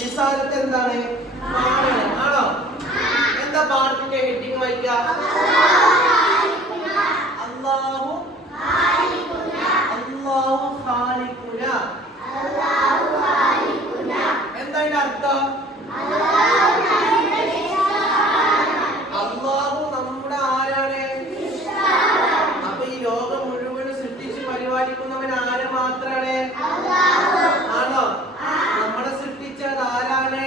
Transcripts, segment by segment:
നിസാരത്ത് എന്താണ്? പാടാണ്. ആണോ? എന്താ പാഠത്തിന്റെ ഹെഡിങ് വായിക്കുക? അല്ലാഹു അല്ലാഹു ഖാലിഖുന. എന്താ അതിന്റെ അർത്ഥം? അല്ലാഹു നമ്മുടെ ആരാണ്? അപ്പൊ ഈ ലോകം മുഴുവൻ സൃഷ്ടിച്ച് പരിപാലിക്കുന്നവൻ ആര് മാത്രാണ്? ആണോ? നമ്മളെ സൃഷ്ടിച്ചത് ആരാണ്?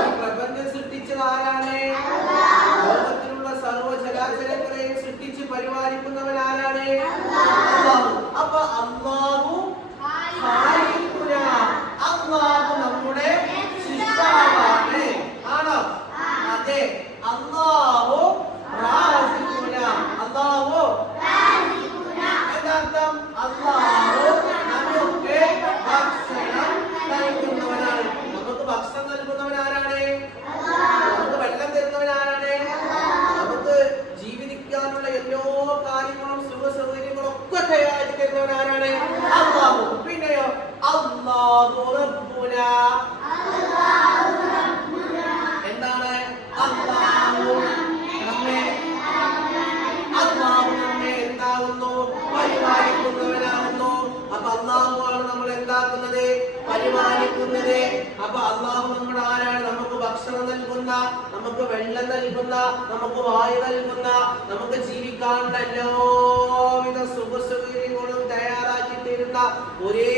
ഈ പ്രപഞ്ചം സൃഷ്ടിച്ചത് ആരാണ്? ലോകത്തിലുള്ള സർവ്വചരാചരങ്ങളെയും സൃഷ്ടിച്ച് പരിപാലിക്കുന്നവൻ ആരാണ്? അല്ലാഹു. അപ്പൊ അല്ലാഹു ഖാലിഖുന. അല്ലാഹു നമ്മുടെ സൃഷ്ടാവാണ്. ആണോ? അതെ. അല്ലാഹു റാസിഖുന. അല്ലാഹു എന്താർത്ഥം? അല്ലാഹു നമുക്ക് ഭക്ഷണം നൽകുന്നവനാണ്. നമുക്ക് ഭക്ഷണം നൽകുന്നവൻ ആരാണ്? നമുക്ക് വെള്ളം തരുന്നവൻ ആരാണ്? നമുക്ക് ജീവിക്കാനുള്ള എല്ലാ കാര്യങ്ങളും സുഖ സൗകര്യങ്ങളും ഒക്കെ തയ്യാറാക്കി തരുന്നവൻ ആരാണ്? അല്ലാഹു. പിന്നെയോ അല്ലാഹു റബ്ബുന. എന്താണ്? അല്ലാഹു നമ്മെ എന്താകുന്നു? പരിപാലിക്കുന്നവനാകുന്നു. അപ്പൊ അല്ലാഹു ആണ് നമ്മൾ എന്താക്കുന്നത്? പരിപാലിക്കുന്നത്. അപ്പൊ അല്ലാഹു നമ്മുടെ ആരാണ്? നമുക്ക് ഭക്ഷണം നൽകുന്ന, നമുക്ക് വെള്ളം നൽകുന്ന, നമുക്ക് വായു നൽകുന്ന, നമുക്ക് ജീവിക്കാനുള്ള എല്ലാവിധ സുഖ സൗകര്യങ്ങളും തയ്യാറാക്കി തരുന്ന ഒരേ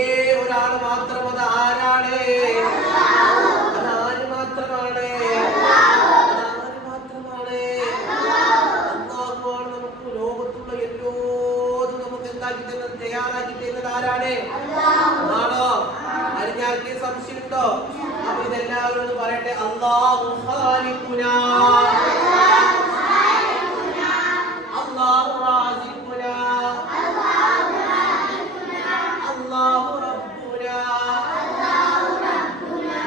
ഒരാൾ മാത്രം. അത് ആരാണ്? അതാര് മാത്രമാണ്? തയ്യാറാക്കി തരുന്നത് ആരാണ്? ആണോ? അറിഞ്ഞാർക്ക് സംശയമുണ്ടോ? അപ്പൊ ഇതെല്ലാവരും ഒന്ന് പറയട്ടെ. അല്ലാഹു ഖാലിഖുന, അല്ലാഹു റാസിഖുന, അല്ലാഹു റബ്ബുന.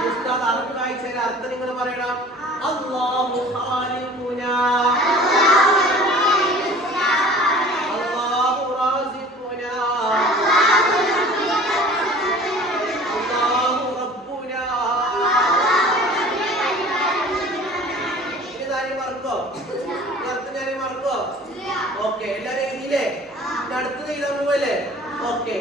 ഉസ്താദ് അറബി വായിച്ചതിന്റെ അർത്ഥം നിങ്ങൾ പറയണം. അല്ലാഹു ഖാലിഖുന, ഓക്കെ. എല്ലാവരും എഴുതിയില്ലേ? അടുത്തത് എഴുതാൻ പോവല്ലേ? ഓക്കെ.